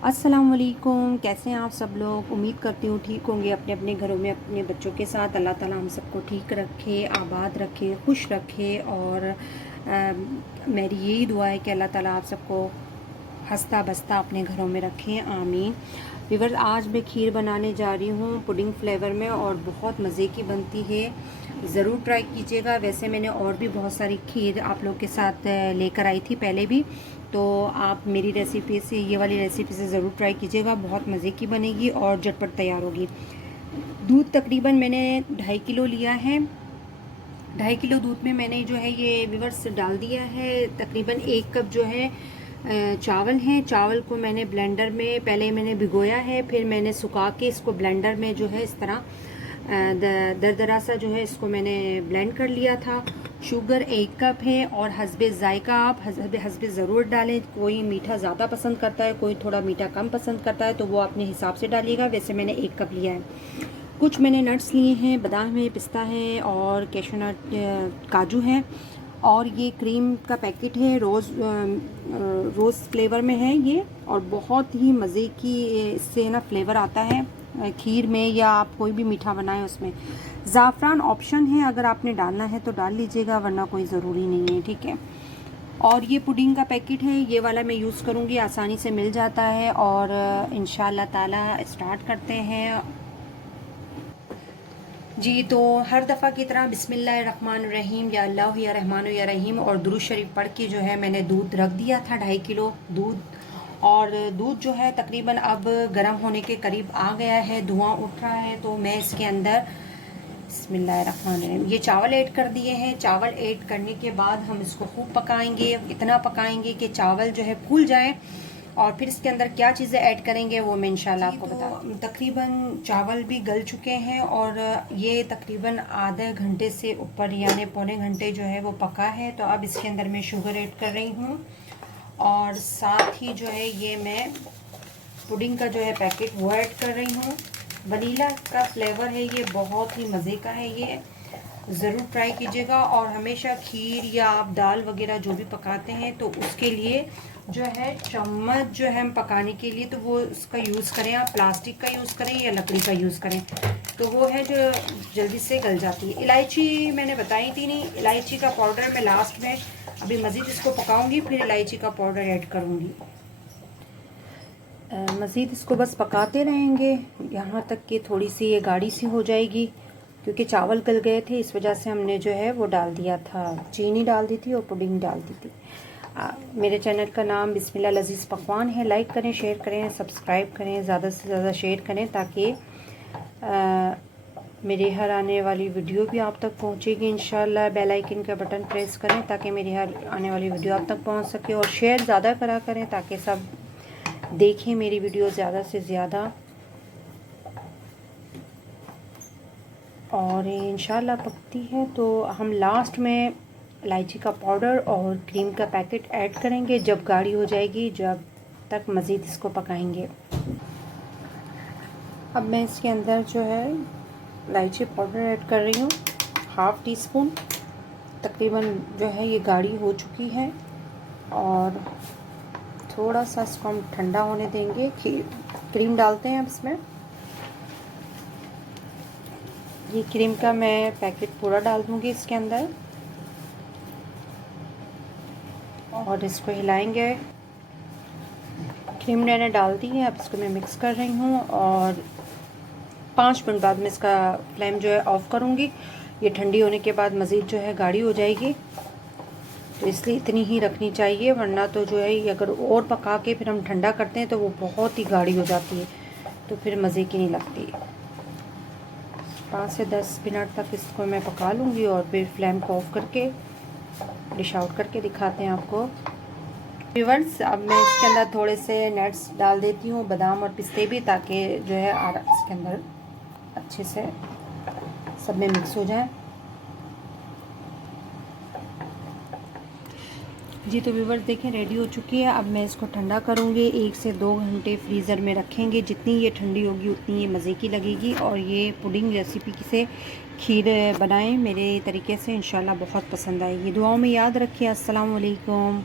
अस्सलाम वालेकुम। कैसे हैं आप सब लोग? उम्मीद करती हूँ ठीक होंगे अपने अपने घरों में अपने बच्चों के साथ। अल्लाह ताला हम सबको ठीक रखे, आबाद रखे, खुश रखे। और मेरी यही दुआ है कि अल्लाह ताला आप सबको हंसता बसता अपने घरों में रखें, आमीन। व्यूअर्स, आज मैं खीर बनाने जा रही हूँ पुडिंग फ्लेवर में और बहुत मज़े की बनती है। ज़रूर ट्राई कीजिएगा। वैसे मैंने और भी बहुत सारी खीर आप लोग के साथ लेकर आई थी पहले भी, तो आप मेरी रेसिपी से, ये वाली रेसिपी से ज़रूर ट्राई कीजिएगा। बहुत मज़े की बनेगी और झटपट तैयार होगी। दूध तकरीबन मैंने 2.5 किलो लिया है। 2.5 किलो दूध में मैंने जो है ये व्यूअर्स डाल दिया है तकरीबन 1 कप जो है चावल हैं। चावल को मैंने ब्लेंडर में पहले मैंने भिगोया है, फिर मैंने सुखा के इसको ब्लेंडर में जो है इस तरह दरदरा सा जो है इसको मैंने ब्लेंड कर लिया था। शुगर 1 कप है और हस्बे ज़ायका आप हस्बे ज़रूर डालें। कोई मीठा ज़्यादा पसंद करता है, कोई थोड़ा मीठा कम पसंद करता है, तो वो अपने हिसाब से डालिएगा। वैसे मैंने 1 कप लिया है। कुछ मैंने नट्स लिए हैं, बादाम है, पिस्ता है और कैशू नट, काजू है। और ये क्रीम का पैकेट है, रोज़ फ्लेवर में है ये, और बहुत ही मज़े की इससे ना फ्लेवर आता है खीर में, या आप कोई भी मीठा बनाएं उसमें। ज़ाफ़रान ऑप्शन है, अगर आपने डालना है तो डाल लीजिएगा, वरना कोई ज़रूरी नहीं है, ठीक है। और ये पुडिंग का पैकेट है, ये वाला मैं यूज़ करूँगी, आसानी से मिल जाता है। और इंशाल्लाह ताला स्टार्ट करते हैं जी। तो हर दफ़ा की तरह बिस्मिल्लाहिर्रहमानिर्रहीम, या अल्लाह या रहमान या रहीम और दुरूद शरीफ पढ़ के जो है मैंने दूध रख दिया था, 2.5 किलो दूध। और दूध जो है तकरीबन अब गर्म होने के करीब आ गया है, धुआं उठ रहा है। तो मैं इसके अंदर बिस्मिल्लाहिर्रहमानिर्रहीम ये चावल ऐड कर दिए हैं। चावल ऐड करने के बाद हम इसको खूब पकाएंगे, इतना पकाएंगे कि चावल जो है फूल जाए। और फिर इसके अंदर क्या चीज़ें ऐड करेंगे वो मैं इंशाल्लाह आपको बताऊँ। तकरीबन चावल भी गल चुके हैं और ये तकरीबन आधे घंटे से ऊपर यानी पौने घंटे जो है वो पका है। तो अब इसके अंदर मैं शुगर ऐड कर रही हूँ और साथ ही जो है ये मैं पुडिंग का जो है पैकेट वो ऐड कर रही हूँ। वनीला का फ्लेवर है ये, बहुत ही मज़े का है ये, ज़रूर ट्राई कीजिएगा। और हमेशा खीर या आप दाल वगैरह जो भी पकाते हैं तो उसके लिए जो है चम्मच जो है हम पकाने के लिए, तो वो उसका यूज़ करें, आप प्लास्टिक का यूज़ करें या लकड़ी का यूज़ करें, तो वो है जो जल्दी से गल जाती है। इलायची मैंने बताई थी नहीं, इलायची का पाउडर मैं लास्ट में अभी मज़ीद इसको पकाऊंगी, फिर इलायची का पाउडर ऐड करूँगी। मज़ीद इसको बस पकाते रहेंगे यहाँ तक कि थोड़ी सी ये गाढ़ी सी हो जाएगी, क्योंकि चावल गल गए थे, इस वजह से हमने जो है वो डाल दिया था, चीनी डाल दी थी और पुडिंग डाल दी थी। मेरे चैनल का नाम बिस्मिल्लाह लजीज़ पकवान है। लाइक करें, शेयर करें, सब्सक्राइब करें, ज़्यादा से ज़्यादा शेयर करें, ताकि मेरे हर आने वाली वीडियो भी आप तक पहुंचेगी इंशाल्लाह। बेल आइकन का बटन प्रेस करें ताकि मेरी हर आने वाली वीडियो आप तक पहुंच सके, और शेयर ज़्यादा करा करें ताकि सब देखें मेरी वीडियो ज़्यादा से ज़्यादा। और इंशाल्लाह पकती है तो हम लास्ट में इलायची का पाउडर और क्रीम का पैकेट ऐड करेंगे जब गाढ़ी हो जाएगी, जब तक मज़ीद इसको पकाएंगे। अब मैं इसके अंदर जो है इलायची पाउडर ऐड कर रही हूँ, 1/2 टीस्पून। तकरीबन जो है ये गाढ़ी हो चुकी है और थोड़ा सा इसको हम ठंडा होने देंगे। क्रीम डालते हैं अब इसमें। ये क्रीम का मैं पैकेट पूरा डाल दूँगी इसके अंदर और इसको हिलाएंगे। क्रीम मैंने डाल दी है, अब इसको मैं मिक्स कर रही हूँ और 5 मिनट बाद मैं इसका फ्लेम जो है ऑफ़ करूँगी। ये ठंडी होने के बाद मज़ीद जो है गाढ़ी हो जाएगी, तो इसलिए इतनी ही रखनी चाहिए, वरना तो जो है अगर और पका के फिर हम ठंडा करते हैं तो वो बहुत ही गाढ़ी हो जाती है, तो फिर मज़े की नहीं लगती। 5 से 10 मिनट तक इसको मैं पका लूँगी और फिर फ्लेम को ऑफ़ करके डिश आउट करके दिखाते हैं आपको। व्यूअर्स, अब मैं इसके अंदर थोड़े से नट्स डाल देती हूँ, बादाम और पिस्ते भी, ताकि जो है इसके अंदर अच्छे से सब में मिक्स हो जाए। जी तो व्यूअर्स देखें रेडी हो चुकी है। अब मैं इसको ठंडा करूँगी, 1 से 2 घंटे फ्रीज़र में रखेंगे। जितनी ये ठंडी होगी उतनी ये मज़े की लगेगी। और ये पुडिंग रेसिपी से खीर बनाएं मेरे तरीके से, इंशाल्लाह बहुत पसंद आएगी। दुआओं में याद रखिए। अस्सलाम वालेकुम।